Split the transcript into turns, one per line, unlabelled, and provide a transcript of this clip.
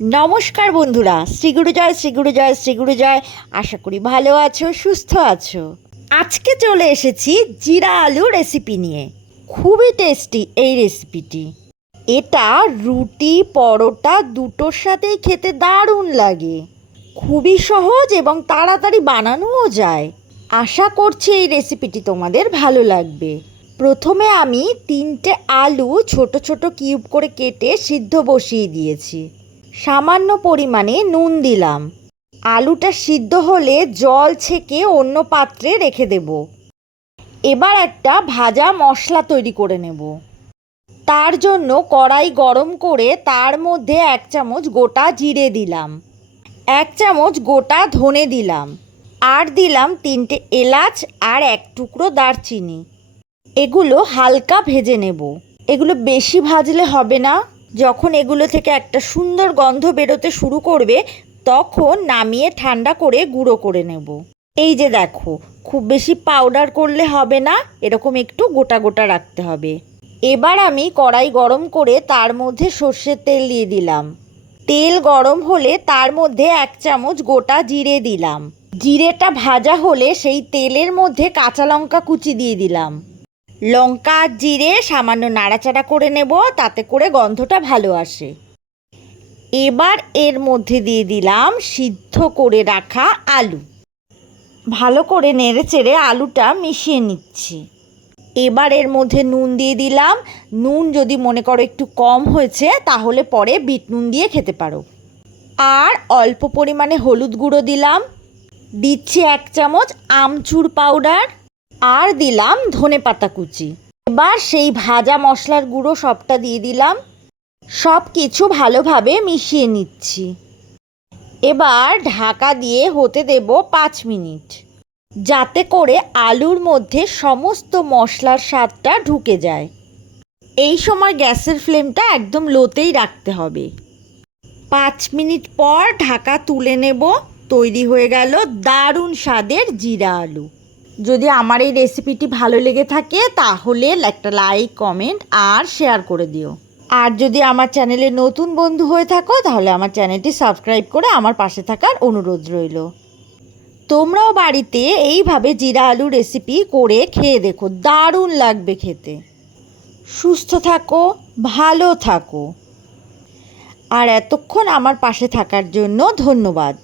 নমস্কার বন্ধুরা শ্রীগুরু জয় শ্রীগুরু জয় শ্রীগুরু জয়। আশা করি ভালো আছো, সুস্থ আছো। আজকে চলে এসেছি জিরা আলু রেসিপি নিয়ে। খুবই টেস্টি এই রেসিপিটি এটা রুটি, পরোটা দুটোর সাথেই খেতে দারুণ লাগে। খুবই সহজ এবং তাড়াতাড়ি বানানোও যায়। আশা করছি এই রেসিপিটি তোমাদের ভালো লাগবে। প্রথমে আমি তিনটে আলু ছোট ছোট কিউব করে কেটে সিদ্ধ বসিয়ে দিয়েছি। সামান্য পরিমাণে নুন দিলাম। আলুটা সিদ্ধ হলে জল ছেঁকে অন্য পাত্রে রেখে দেব। এবার একটা ভাজা মশলা তৈরি করে নেব। তার জন্য কড়াই গরম করে তার মধ্যে এক চামচ গোটা জিরে দিলাম। এক চামচ গোটা ধনে দিলাম। আর দিলাম তিনটে এলাচ আর এক টুকরো দারচিনি। এগুলো হালকা ভেজে নেব। এগুলো বেশি ভাজলে হবে না। যখন এগুলো থেকে একটা সুন্দর গন্ধ বেরোতে শুরু করবে, তখন নামিয়ে ঠান্ডা করে গুঁড়ো করে নেব। এই যে দেখো, খুব বেশি পাউডার করলে হবে না, এরকম একটু গোটা গোটা রাখতে হবে। এবার আমি কড়াই গরম করে তার মধ্যে সর্ষের তেল দিয়ে দিলাম। তেল গরম হলে তার মধ্যে এক চামচ গোটা জিরে দিলাম। জিরেটা ভাজা হলে সেই তেলের মধ্যে কাঁচা লঙ্কা কুচি দিয়ে দিলাম। লঙ্কা জিরে সামান্য নাড়াচাড়া করে নেব, তাতে করে গন্ধটা ভালো আসে। এবার এর মধ্যে দিয়ে দিলাম সিদ্ধ করে রাখা আলু। ভালো করে নেড়ে চেড়ে আলুটা মিশিয়ে নিচ্ছি। এবার এর মধ্যে নুন দিয়ে দিলাম। নুন যদি মনে করো একটু কম হয়েছে, তাহলে পরে বিট নুন দিয়ে খেতে পারো। আর অল্প পরিমাণে হলুদ গুঁড়ো দিলাম। দিচ্ছি এক চামচ আমচুর পাউডার। আর দিলাম ধনে পাতা কুচি। এবার সেই ভাজা মশলার গুঁড়ো সবটা দিয়ে দিলাম। সব কিছু ভালোভাবে মিশিয়ে নিচ্ছি। এবার ঢাকা দিয়ে হতে দেব পাঁচ মিনিট। যাতে করে আলুর মধ্যে সমস্ত মশলার স্বাদটা ঢুকে যায়। এই সময় গ্যাসের ফ্লেমটা একদম লোতেই রাখতে হবে। পাঁচ মিনিট পর ঢাকা তুলে নেব। তৈরি হয়ে গেল দারুণ স্বাদের জিরা আলু। যদি আমার এই রেসিপিটি ভালো লেগে থাকে, তাহলে একটা লাইক কমেন্ট আর শেয়ার করে দিও। আর যদি আমার চ্যানেলে নতুন বন্ধু হয়ে থাকো, তাহলে আমার চ্যানেলটি সাবস্ক্রাইব করে আমার পাশে থাকার অনুরোধ রইল। তোমরাও বাড়িতে এইভাবে জিরা আলু রেসিপি করে খেয়ে দেখো, দারুণ লাগবে খেতে। সুস্থ থাকো, ভালো থাকো। আর এতক্ষণ আমার পাশে থাকার জন্য ধন্যবাদ।